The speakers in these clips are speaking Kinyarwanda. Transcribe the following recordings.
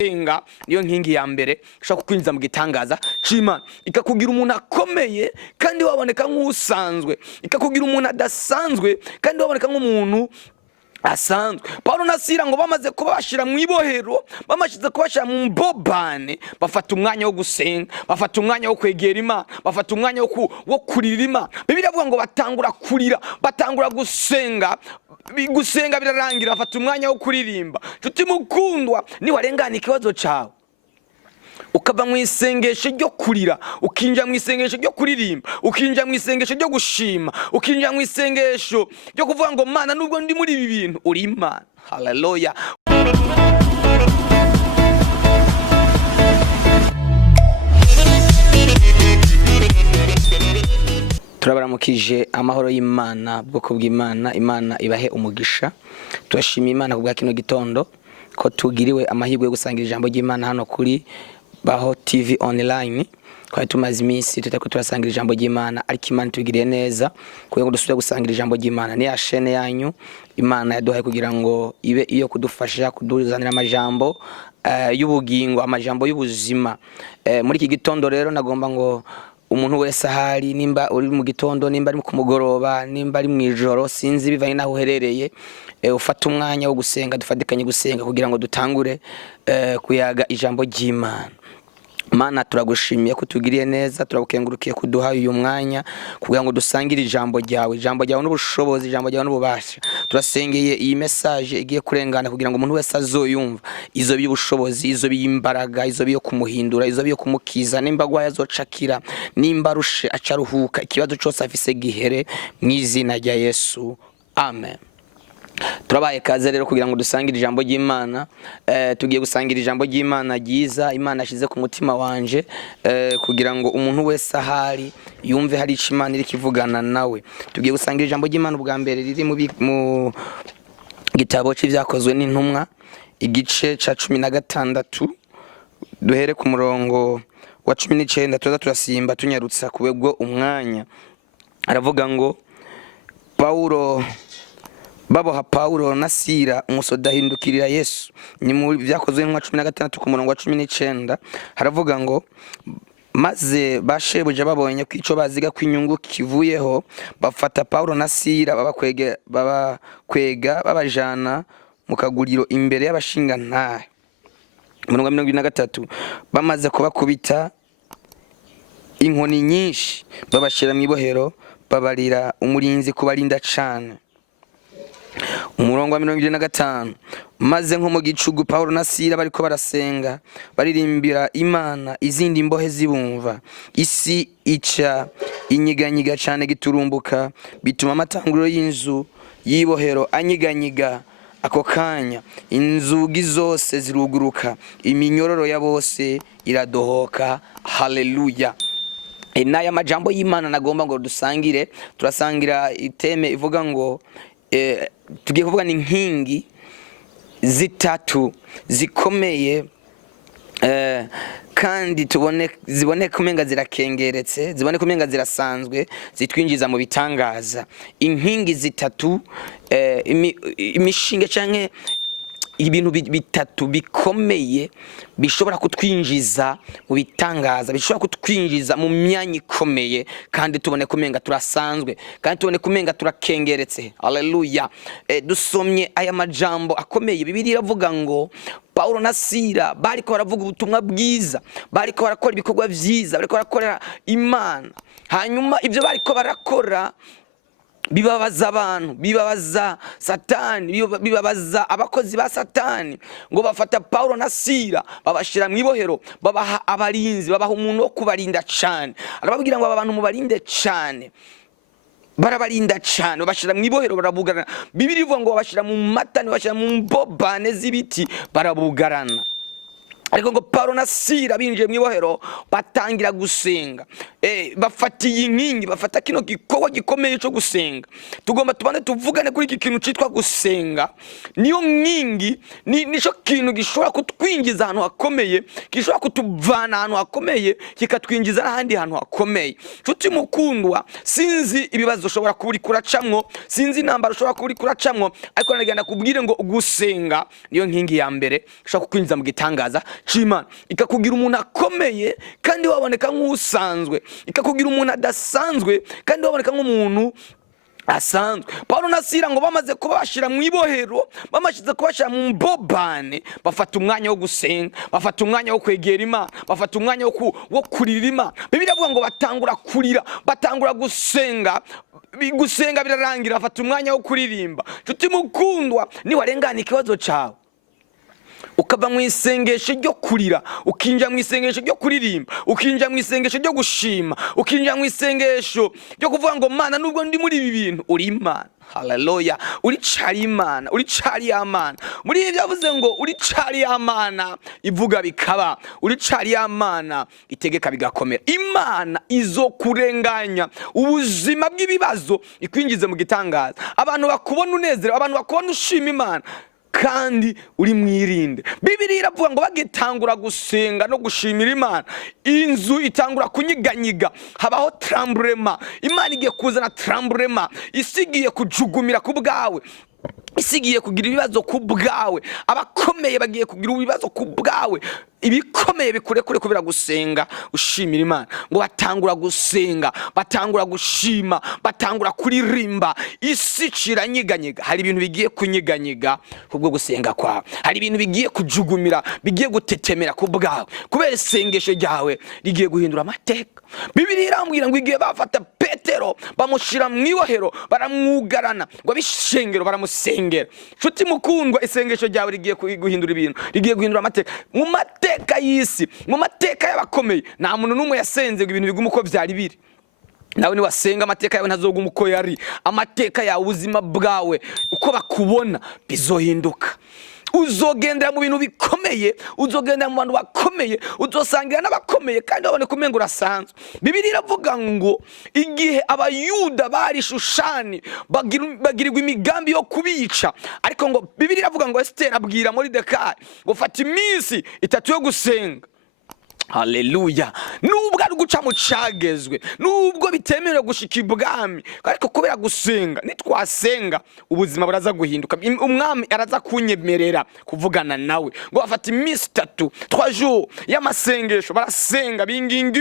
gusenga niyo nkingi ya mbere ushaka kwinjiza mu gitangaza c'Imana, ikakugira umuntu akomeye kandi waboneka nk'usanzwe, ikakugira umuntu adasanzwe kandi waboneka nk'umuntu asanzwe. Paulo na Sila ngo bamaze kubashira mu ibohero, bamashize kubashira mu mbobane, bafata umwanya wo gusenga, bafata umwanya wo kwegera Imana, bafata umwanya wo kurira Imana. Bibiliya ivuga ngo batangura kurira, batangura gusenga birarangira, bafata umwanya wo kuririmba. Nshuti mukundwa, ni warengana ikibazo cawe ukava mu isengesho ryo kurira, ukinjira mu isengesho ryo kuririmba, ukinjira mu isengesho ryo gushima, ukinjira mu isengesho ryo kuvuga ngo Mana nubwo ndi muri ibi bintu uri Imana. Haleluya. Turabaramukije amahoro y'Imana, bwoko bw'Imana, Imana ibahe umugisha. Turashimira Imana kubwa kino gitondo ko tugiriwe amahirwe yo gusangira ijambo ry'Imana hano kuri BAHO TV online. Kwa tumaze iminsi tutako turasangira ijambo ry'Imana, ariko Imana tugiriye neza kugira ngo dusubire gusangira ijambo ry'Imana. Ni chaîne yanyu Imana yaduhaye kugira ngo ibe iyo kudufasha kuduzanira amajambo y'ubugingo, amajambo y'ubuzima. Muri iki gitondo rero nagomba ngo umuntu wese ahari, nimba uri mu gitondo, nimba ari ku mugoroba, nimba ari mu ijoro, sinzi bivanye naho uherereye, ufata umwanya wo gusenga, dufatikanye gusenga kugira ngo dutangure kuyaga ijambo ry'Imana. Mana turagushimiye ko tugiriye neza, turabukengurukiye kuduha uyu mwanya kugira ngo dusangire ijambo ryawe n'ubushobozi, ijambo ryawe n'ububasha. Turasengeye iyi message igiye kurengana kugira ngo umuntu wese azoyumva, izo by'ubushobozi, izo by'imbaraga, izo byo kumuhindura, izo byo kumukiza, nimba gwaye azocakira, nimba rushe acaruhuka, ikibazo cyose afise gihere mu izina rya Yesu. Amen. Turabaye kaze rero kugira ngo dusangire ijambo ry'Imana. Tugiye gusangira ijambo ry'Imana ryiza Imana ashize ku mutima wanje, kugira ngo umuntu wese ahari yumve hari ico Imana iri kivugana nawe. Tugiye gusangira ijambo ry'Imana ubwa mbere riri mu gitabo c'ivyakozwe n'intumwa, igice ca 16, duhere ku murongo wa 19, tuza turasimba tunyarutsa kubwo umwanya. Aravuga ngo baboha Paulo na Sila umusoda hindukirira Yesu. Ni mu byakozwe nka 16 ku murongo wa 19, haravuga ngo maze bashebuje babonye ko ico baziga kwinyungu kivuyeho, bafata Paulo na Sila babakwega babajana mu kaguriro imbere y'abashinga ntahe. Murongo wa 23, bamaze kubakubita inkoni nyinshi, babashira mu ibohero, babarira umurinzi kubarinda cane. Umurongo wa 25, maze nko mu gicugu Paulo na Sila bariko barasenga baririmbira Imana, izindi mbohe zibumva, isi ica inyiganyiga cane giturumbuka, bituma amatanguriro y'inzu yibohero anyiganyiga. Ako kanya inzugi zose ziruguruka, iminyororo ya bose iradohoka. Haleluya. Naya majambo y'Imana nagomba ngo dusangire. Turasangira iteme ivuga ngo tugiye kuvuga ni inkingi zitatu zikomeye, kandi zibone kumenga zirakengeretse, zibone kumenga zirasanzwe, zitwinjiza mu bitangaza. Inkingi zitatu, imishinge canke ibintu bitatu bikomeye bishobora kutwinjiza mu bitangaza, bishobora kutwinjiza mu myanya ikomeye, kandi tubone kumenga turasanzwe, kandi tubone kumenga turakengeretse. Haleluya. Dusomye aya majambo akomeye. Bibiliya iravuga ngo Paulo na Sila bariko baravuga ubutumwa bwiza, bariko barakora ibikorwa vyiza, bariko barakorera Imana. Hanyuma ibyo bariko barakora bibabaza abantu, bibabaza Satani, bibabaza abakozi ba Satani. Ngo bafata Paulo na Sila babashira mu ibohero, babaha abarinzi, babaha umuntu wo kubarinda cane. Arababwira ngo aba bantu mubarinde cane, barabarinda cane, babashira mu ibohero, barabugarana. Bibiliya ivuga ngo babashira mu matani, babashira mu mbobane z'ibiti, barabugarana. ariko ngo Paulo na Sila binjiye mu ibohero batangira gusenga. Bafatiye inkingi, bafata kino gikorwa gikomeye cyo gusenga. Tugomba tubane tuvugane kuri iki kintu citwa gusenga. Niyo nkingi, nico kintu gishobora kutwinjiza ahantu hakomeye, gishobora kutuvana ahantu hakomeye, kikatwinjiza n'ahandi hantu hakomeye. Nshuti mukundwa, sinzi ibibazo ushobora kuba uri kuracamwo, sinzi intambara ushobora kuba uri kuracamwo, ariko naragenda kubwire ngo gusenga niyo nkingi ya mbere ushobora kukwinjiza mu gitangaza c'Imana, ikakugira umuntu akomeye kandi waboneka nk'usanzwe, ikakugira umuntu adasanzwe kandi waboneka nk'umuntu asanzwe. Paulo na Sila ngo bamaze kubashira mu ibohero, bamashize kubashira mu mbobane, bafata umwanya wo gusenga, bafata umwanya wo kwegera Imana, bafata umwanya wo kurira Imana. Bibiliya avuga ngo batangura kurira, batangura gusenga. Gusenga birarangira, bafata umwanya wo kuririmba. Nshuti mukundwa, ni warengana ikibazo cawe, ukava mu isengesho ryo kurira, ukinjira mu isengesho ryo kuririmba, ukinjira mu isengesho ryo gushima, ukinjira mu isengesho ryo kuvuga ngo Mana, nubwo ndi muri ibi bintu uri Imana. Haleluya, uri cari Imana, uri cari y'Amana. Muri ibyo yavuze ngo uri cari y'Amana ivuga bikaba, uri cari y'Amana itegeka bigakomera. Imana izokurenganya ubuzima bw'ibibazo ikwinjize mu gitangaza. Abantu bakubona unezero, abantu bakubona ushima Imana kandi uri mwirinde. Bibiliya iravuga ngo bagitangura gusenga no gushimira Imana, inzu itangura kunyiganyiga, habaho tremblement. Imana igiye kuzana tremblement, isigiye kujugumira ku bwawe, isigiye kugira ibibazo ku bwawe. Abakomeye bagiye kugira ibibazo ku bwawe, ibikomeye bikurekure kubera gusenga ushimira Imana. Ngo batangura gusenga, batangura gushima, batangura kuririmba, isi ciranyiganyega. Hari ibintu bigiye kunyiganyiga kubwo gusenga kwawe, hari ibintu bigiye kujugumira, bigiye gutetemera ku bwawe kubera isengesho ryawe rigiye guhindura amateka. Bibiliya irambwira ngo igihe bafata Petero bamushira mu ibohero, baramwugarana, ngo abishengero baramusengera. Nshuti mukundwa, isengesho ryawe rigiye guhindura ibintu, rigiye guhindura amateka. Mu mateka y'isi, mu mateka y'abakomeye, nta muntu n'umwe yasenze ngo ibintu bigume uko byari biri. Nawe ni wasenga, amateka yawe ntazoguma uko yari. Amateka yawe, ubuzima bwawe, uko bakubona bizohinduka. Uzogendera mu bintu bikomeye, uzogendera mu bantu bakomeye, uzosangira n'abakomeye kandi babone kumenga urasanzwe. Bibiliya iravuga ngo igihe abayuda bari Shushani bagirirwa imigambi yo kubica, ariko ngo Bibiliya iravuga ngo Esther abwira Moridekayi ngo fata iminsi 3 yo gusenga. Haleluya. Nubwo ari guca mu cagezwe, nubwo bitemerewe gushika ibwami, ariko kubera gusenga, nitwasenga ubuzima buraza guhinduka. Umwami araza kunyemerera kuvugana nawe ngo bafata iminsi 3 jours y'amasengesho, barasenga binginga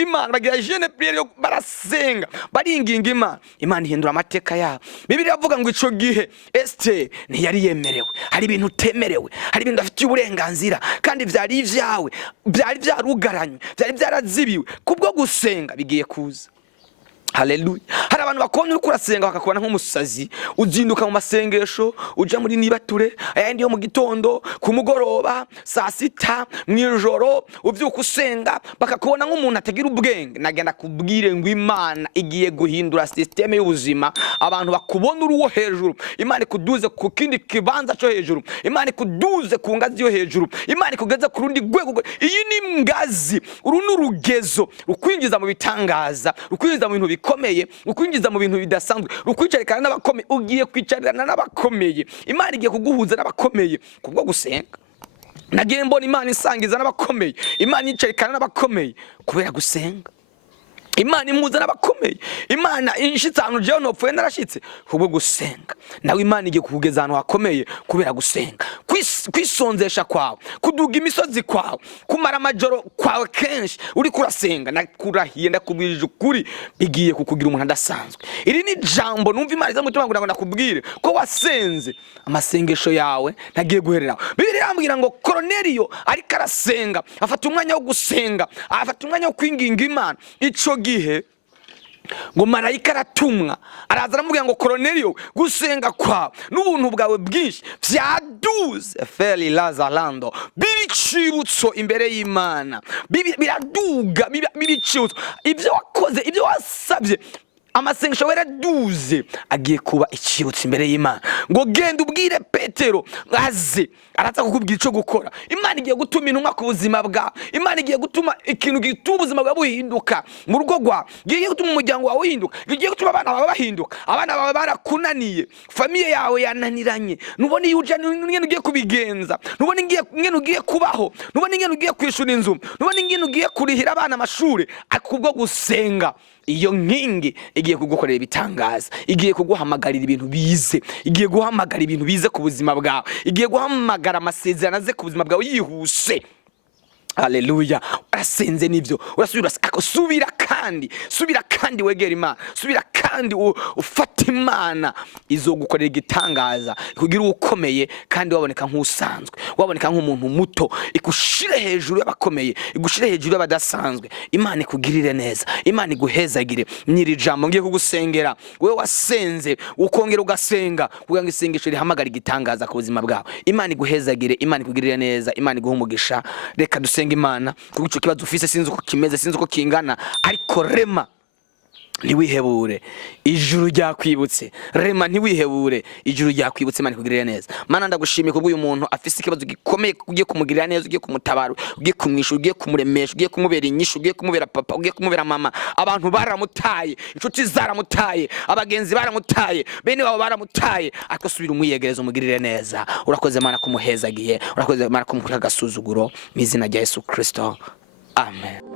Imana, bagira jeune prière, barasenga baringinga Imana. Imana ihindura amateka yabo. Bibiliya avuga ngo ico gihe Esther ntiyari yemerewe, hari ibintu utemerewe, hari ibintu afite uburenganzira kandi vyari ivyawe, byari byarugaranywe, byari byarazibiwe. Kubwo gusenga bigiye kuza. Haleluya. Hari abantu bakubona uri kurasenga bakakubona nk'umusazi, uzinduka mu masengesho, uja muri nibature, ayandi yo mu gitondo, ku mugoroba, saa 6, mw'ijoro, uvyuka usenga, bakakubona nk'umuntu atagira ubwenge. Nagenda kubwire ngo Imana igiye guhindura systeme y'ubuzima. Abantu bakubona uri wo hejuru, Imana ikuduze ku kindi kibanza cyo hejuru, Imana ikuduze ku ngazi yo hejuru, Imana ikugeze ku rundi rwego. Iyi ni ngazi, uru n'urugezo rukwinjiza mu bitangaza, rukwinjiza mu bintu bikomeye, ukwinjiza mu bintu bidasanzwe, ukwicarikana n'abakomeye. Ugiye kwicarana n'abakomeye, Imana igiye kuguhuza n'abakomeye kubwo gusenga. Nagiye mbona Imana isangiza n'abakomeye, Imana yicarikana n'abakomeye kubera gusenga. Imana imuza n'abakomeye, Imana inshitse ahantu jewe nopfuye narashitse kubwo gusenga. Nawe Imana igiye kukugeza ahantu hakomeye kubera gusenga. Kwisonzesha kwawe, kuduga imisozi kwawe, kumara amajoro kwawe kenshi uri kurasenga, nakurahiye ndakubwirije ukuri, bigiye kukugira umuntu adasanzwe. Iri ni jambo numva Imana iza mu mutima ngo nakubwire ko wasenze, amasengesho yawe ntagiye guherera. Bibiliya irambwira ngo Korneliyo ariko arasenga, afata umwanya wo gusenga, afata umwanya wo kwinginga Imana. Ico gihe ngo marayika aratumwa, araza aramubwira ngo Korneliyo, gusenga kwawe n'ubuntu bwawe bwinshi vyaduze feli lazalando, bibicibutso imbere y'Imana, biraduga, bibicibutso. Ibyo wakoze, ibyo wasabye, amasengesho weraduze agiye kuba ikibutse imbere y'Imana ngo genda ubwire Petero aze araza kukubwira ico gukora. Imana igiye gutuma intumwa ku buzima bwa, Imana igiye gutuma ikintu gituma ubuzima bwa buhinduka mu rugo rwa, igiye gutuma umuryango wawe uhinduka, igiye gutuma abana bawe bahinduka. Abana bawe barakunaniye, famiye yawe yananiranye, nubona iyo uje n'ingene ugiye kubigenza, nubona ingene ugiye kubaho, nubona ingene ugiye kwishura inzu, nubona ingene ugiye kurihira abana amashuri, akubwo gusenga. Iyo nkingi igiye kugukorera ibitangaza, igiye kuguhamagarira ibintu bize, igiye guhamagara ibintu bize ku buzima bwawe, igiye guhamagara amasezerano aze ku buzima bwawe yihuse. Haleluya. Urasenze nivyo, subira kandi wegera Imana, subira kandi ufata Imana izogukorera igitangaza, kugira ukomeye kandi waboneka nk'usanzwe, waboneka nk'umuntu muto, ikushire hejuru y'abakomeye, igushire hejuru y'abadasanzwe. Imana ikugirire neza, Imana iguhezagire. Nyiri jambo ngiye kugusengera, wewe wasenze ukongera ugasenga kugira ngo isengesho rihamagara igitangaza ku buzima bwawe. Imana iguhezagire, Imana ikugirire neza, Imana iguhe umugisha. Reka dusenga Imana kuko ico kibazo ufise sinzi uko kimeze, sinzi uko kingana, ariko rema ntiwihebure, ijuru ryakwibutse. Rema ntiwihebure, ijuru ryakwibutse. Imana ikugirire neza. Mana ndagushimiye kubwo uyu muntu afise ikibazo gikomeye, ugiye kumugirira neza, ugiye kumutabara, ugiye kumwisha, ugiye kumuremesha, ugiye kumubera inyishu, ugiye kumubera papa, ugiye kumubera mama. Abantu baramutaye, inshuti zaramutaye, abagenzi baramutaye, bene wabo baramutaye, ariko subira umwiyegereza, umugirire neza. Urakoze Mana kumuhezagiye, urakoze Mana kumukura agasuzuguro, mu izina rya Yesu Kristo, amen.